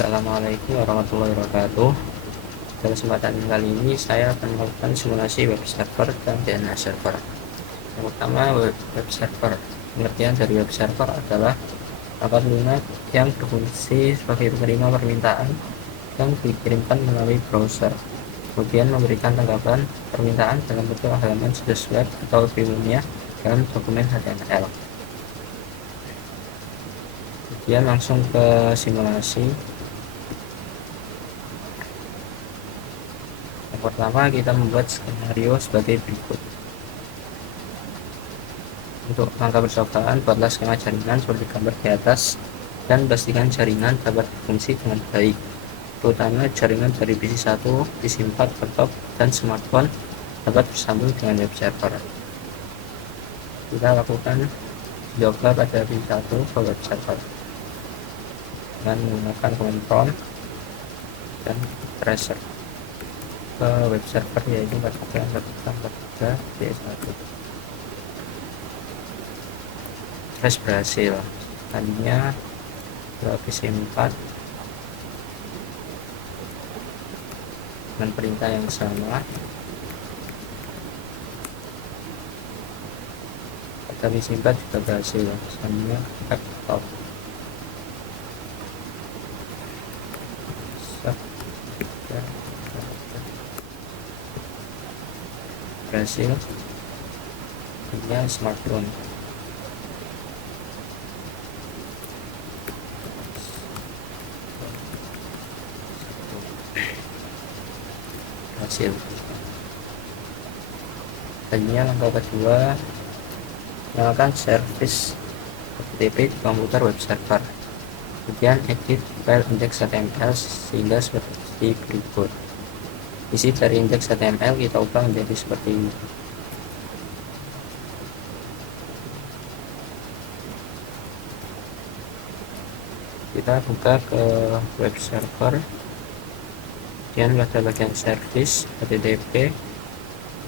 Assalamualaikum warahmatullahi wabarakatuh. Pada kesempatan kali ini saya akan melakukan simulasi web server dan DNS server. Yang pertama, web server. Pengertian dari web server adalah perangkat lunak yang berfungsi sebagai penerima permintaan yang dikirimkan melalui browser, kemudian memberikan tanggapan permintaan dalam bentuk halaman situs web atau lebih umumnya dalam dokumen HTML. Kemudian langsung ke simulasi. Yang pertama, kita membuat skenario sebagai berikut. Untuk langkah percobaan, buatlah skema jaringan seperti gambar di atas dan pastikan jaringan dapat berfungsi dengan baik, terutama jaringan dari PC1, PC4, laptop, dan smartphone dapat bersambung dengan web server. Kita lakukan coba pada PC1 ke web server dengan menggunakan command prompt dan tracer ke web server, yaitu 4343 PS1. Tes berhasil. Tadinya ke PC4 dengan perintah yang sama. Pada PC4 juga berhasil, misalnya laptop. Berhasil hanya smartphone. Hasil tadinya langkah kedua, nyalakan service FTP di komputer web server, kemudian edit file index.html sehingga seperti berikut. Isi dari indeks HTML kita ubah menjadi seperti ini. Kita buka ke web server, kemudian pada bagian service HTTP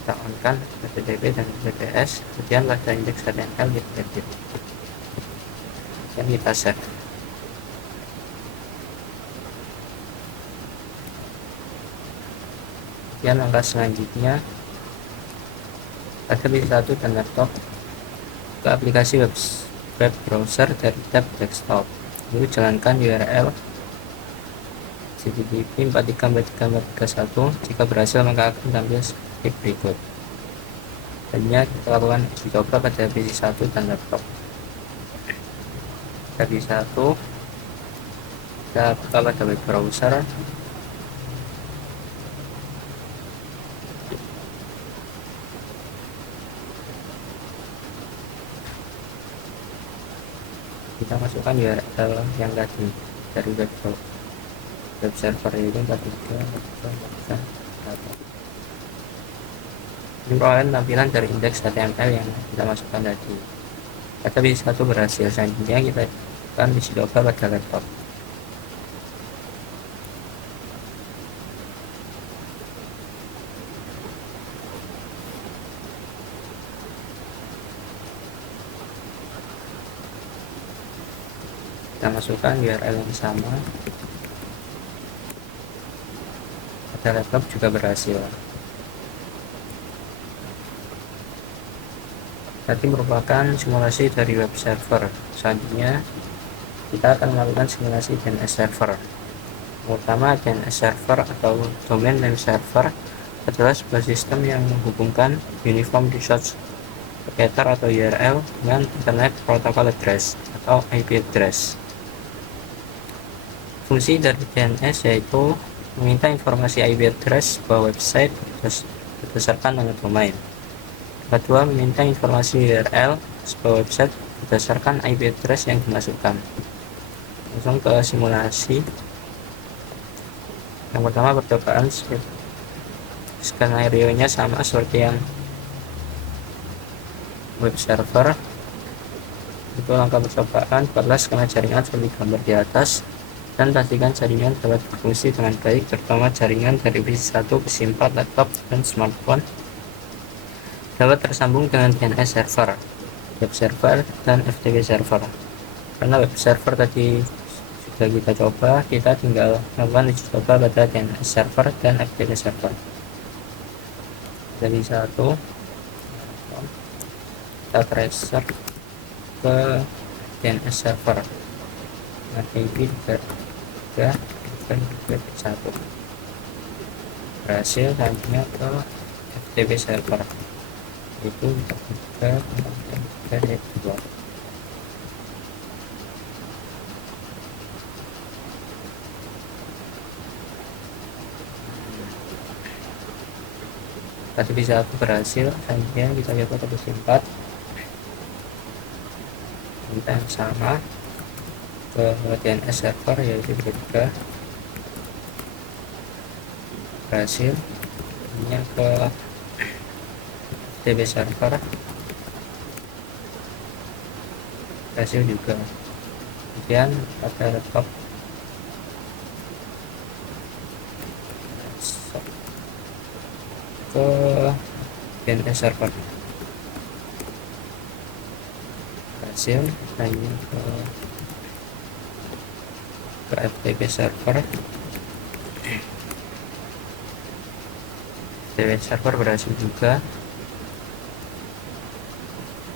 kita on-kan HTTP dan HTTPS, kemudian pada indeks HTML kita edit dan kita save. Kemudian langkah selanjutnya, pada PC1 dan laptop, ke aplikasi web browser dari tab desktop, lalu jalankan URL http 434331. Jika berhasil maka akan tampil seperti berikut. Selanjutnya kita lakukan uji coba pada PC1 dan laptop. Pada PC1 kita buka pada web browser, kita masukkan URL yang tadi dari web server ini 434331. Ini merupakan tampilan dari indeks HTML yang kita masukkan tadi. Pada PC1 berhasil. Selanjutnya kita akan uji coba pada laptop. Kita masukkan URL yang sama. Pada laptop juga berhasil. Tadi merupakan simulasi dari web server. Selanjutnya kita akan melakukan simulasi DNS server. Pertama, DNS server atau domain name server adalah sebuah sistem yang menghubungkan Uniform Resource Locator atau URL dengan Internet Protocol Address atau IP address. Fungsi dari DNS yaitu meminta informasi IP address sebuah website berdasarkan nama domain. Kedua, meminta informasi URL sebuah website berdasarkan IP address yang dimasukkan. Langsung ke simulasi. Yang pertama, percobaan skenario-nya sama seperti yang web server. Itu langkah percobaan, buatlah skema jaringan seperti gambar di atas dan pastikan jaringan dapat berfungsi dengan baik, terutama jaringan dari PC1, PC4, laptop, dan smartphone dapat tersambung dengan DNS server, web server, dan FTP server. Karena web server tadi sudah kita coba, kita tinggal melakukan uji coba pada DNS server dan FTP server. Dari satu kita tracer ke DNS server, nah IP 3.3.1 berhasil. Selanjutnya ke FTP server, itu 3.3.2. Tadi bisa berhasil. Selanjutnya kita coba ke PC 4, kita yang sama ke DNS server yaitu 3 berhasil. Ini ke FTP server berhasil juga. Kemudian pada laptop ke DNS server berhasil. Hanya ke FTP server, berhasil juga.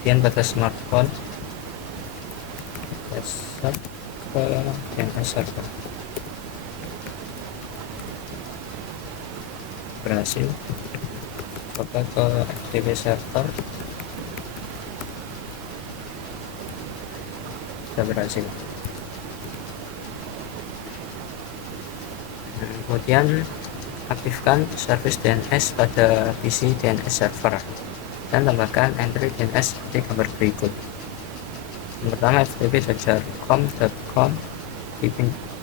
Kemudian pada smartphone ke DNS server berhasil. Coba ke FTP server, sudah berhasil. Kemudian aktifkan service DNS pada PC DNS server dan tambahkan entry DNS seperti gambar berikut. Yang pertama, ftp.jarcom.com,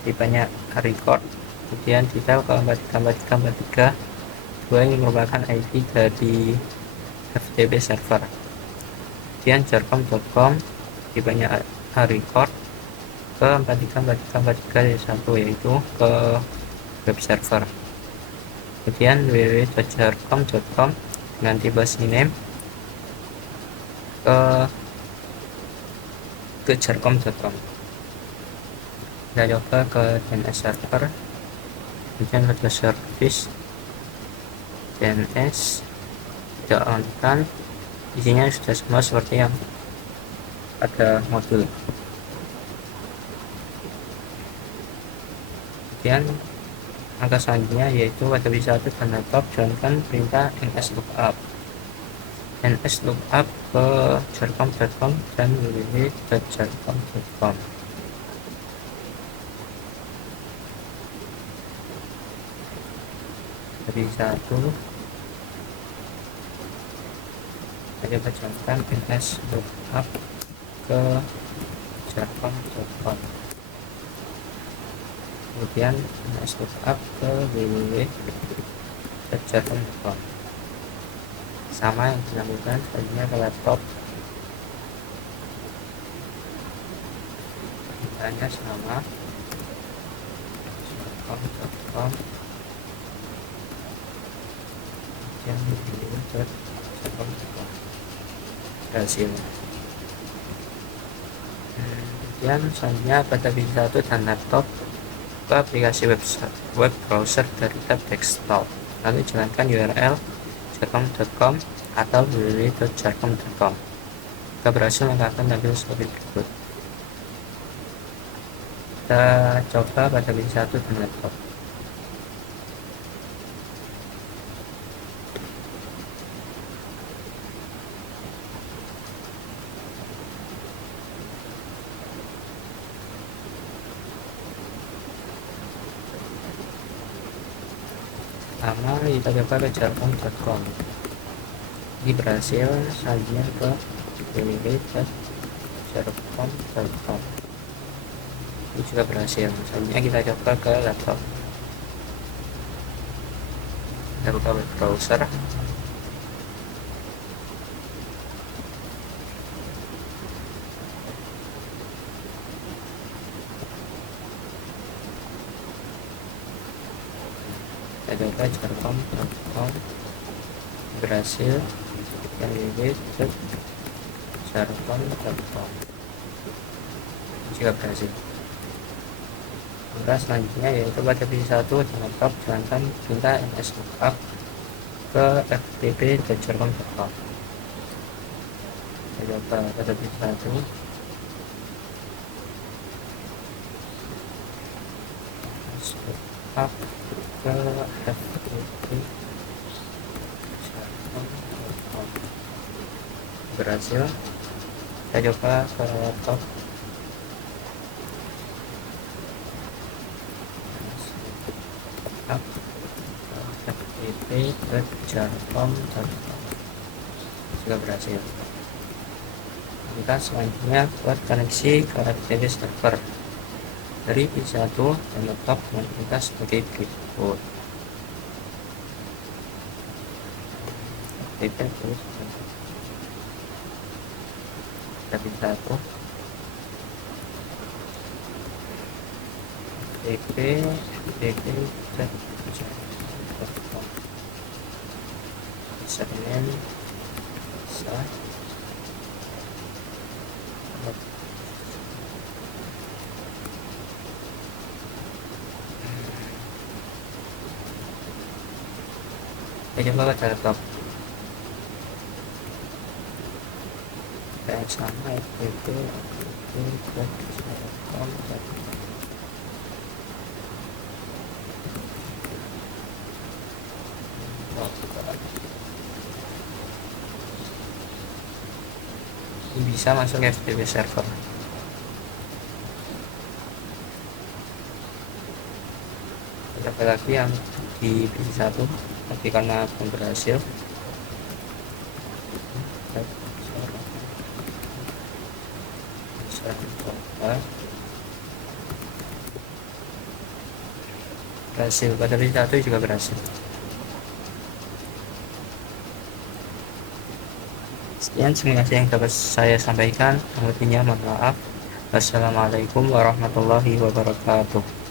tipenya record, kemudian detail ke 4343, ini merupakan IP dari FTP server. Kemudian jarcom.com, tipenya record, ke 434343.1, yaitu ke web server. Kemudian www.jarcom.com dengan tipe CNAME ke jarcom.com. Kita coba ke DNS server, kemudian pada service DNS kita on kan, isinya sudah semua seperti yang pada modul. Kemudian angka selanjutnya yaitu pada PC1 dan laptop jalankan perintah nslookup ke jarcom.com dan www.jarcom.com. Dari satu saya coba jalankan nslookup ke jarcom.com, kemudian nslookup ke www.jarcom.com. Sama yang dilakukan selanjutnya ke laptop, perintahnya sama jarcom.com, kemudian www.jarcom.com, berhasil. Kemudian selanjutnya pada PC1 dan laptop ke aplikasi web browser dari tab desktop, lalu jalankan URL jarcom.com atau www.jarcom.com. Jika berhasil, maka akan tampil seperti berikut. Kita coba pada PC1 dan laptop. Pertama kita coba ke jarcom.com, ini berhasil. Selanjutnya ke www.jarcom.com, ini juga berhasil. Selanjutnya kita coba ke laptop, kita buka web browser, kita coba jarcom.com, berhasil. www.jarcom.com, juga berhasil. Kemudian selanjutnya yaitu pada PC 1 jangan top jangan minta NS lookup ke ftp.jargon.com. Saya coba pada PC 1 lookup ke ftp.jargon.com, berhasil. Saya coba ke laptop ftp.jargon.com, sudah berhasil. Kita selanjutnya buat koneksi ke FTP server dari PC1 dan laptop dengan kita sebagai berikut. FTP terus dari PC1 ftp.jargon.com, username bisa saya coba ke laptop kayak sama ftp.jargon.com. Bisa masuk ke FTP server. Coba lagi yang di PC1 tapi karena belum berhasil. Berhasil, pada PC1 juga berhasil. Sekian simulasi yang dapat saya sampaikan. Lebihnya mohon maaf. Wassalamualaikum warahmatullahi wabarakatuh.